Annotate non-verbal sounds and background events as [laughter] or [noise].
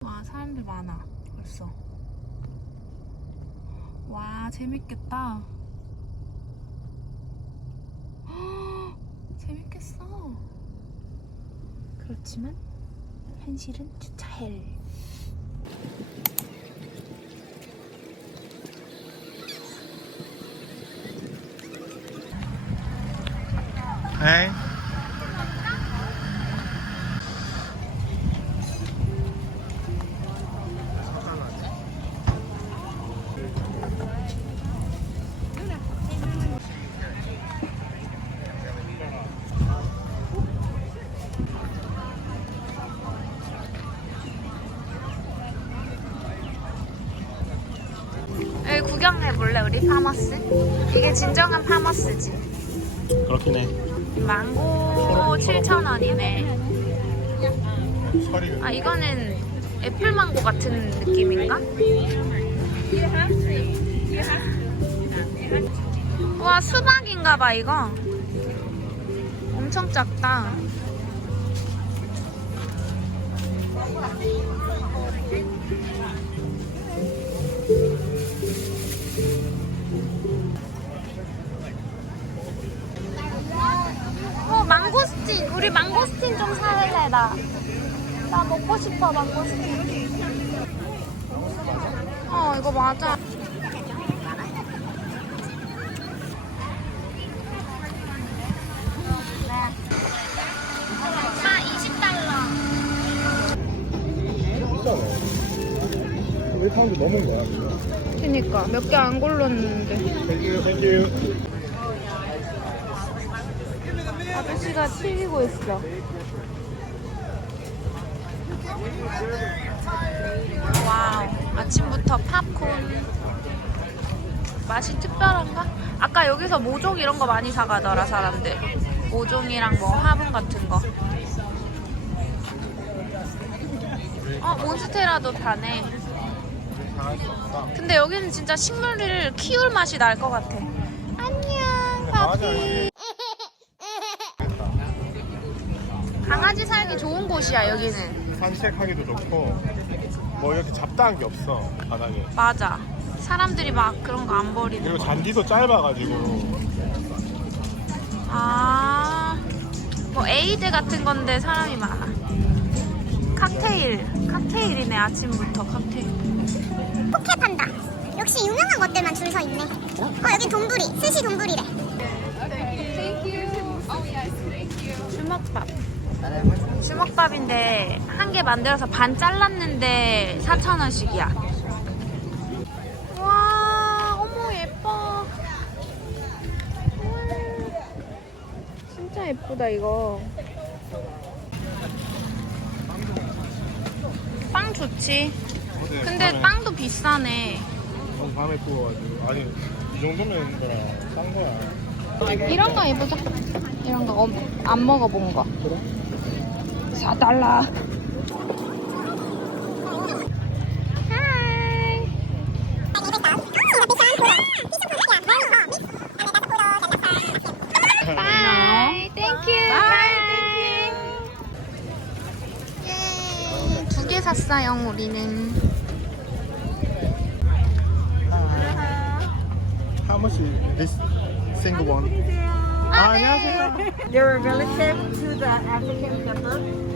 와 사람들 많아. 벌써 와 재밌겠다. 헉, [gasps] 재밌겠어. 그렇지만 현실은 주차헬 Hey. 여기 구경해 볼래 우리 파머스? 이게 진정한 파머스지 그렇긴 해. 망고 7,000원이네 서리. 아 이거는 애플 망고 같은 느낌인가? 와 수박인가 봐 이거 엄청 작다 우리 망고스틴 좀 사갈래 나. 나 먹고 싶어 망고스틴. 어 이거 맞아. 아 20달러. 왜 사운드 넘은 거야? 그니까 몇 개 안 골랐는데. 땡큐 땡큐. 아저씨가 튀기고 있어 와우 아침부터 팝콘 맛이 특별한가? 아까 여기서 모종 이런 거 많이 사가더라 사람들 모종이랑 뭐 화분 같은 거 어, 몬스테라도 파네. 근데 여기는 진짜 식물을 키울 맛이 날 것 같아. 안녕, 파피. 강아지 살기 좋은 곳이야, 여기는. 산책하기도 좋고 뭐 이렇게 잡다한 게 없어 바닥에. 맞아. 사람들이 막 그런 거 안 버리는 그리고 거. 잔디도 짧아가지고 아, 뭐 에이드 같은 건데 사람이 많아. 칵테일. 칵테일이네, 아침부터 칵테일. 포켓 판다. 역시 유명한 것들만 줄 서 있네. 어, 여기 돈부리. 스시 돈부리래. 주먹밥. 주먹밥인데 한 개 만들어서 반 잘랐는데 4,000원씩이야. 와, 어머 예뻐. 음, 진짜 예쁘다 이거. 빵 좋지. 근데 빵도 비싸네. 어, 밤에 구워가지고 아니 이 정도면 그냥 싼 거야. 이런 거 해보자. 이런 거 안 먹어본 거. 그래? 4달러. 하이. 바이. 땡큐. 바이. 예. 두개 샀어요, 우리는. How much is this single one? 아, 안녕하세요. They're a relative to the African shepherd.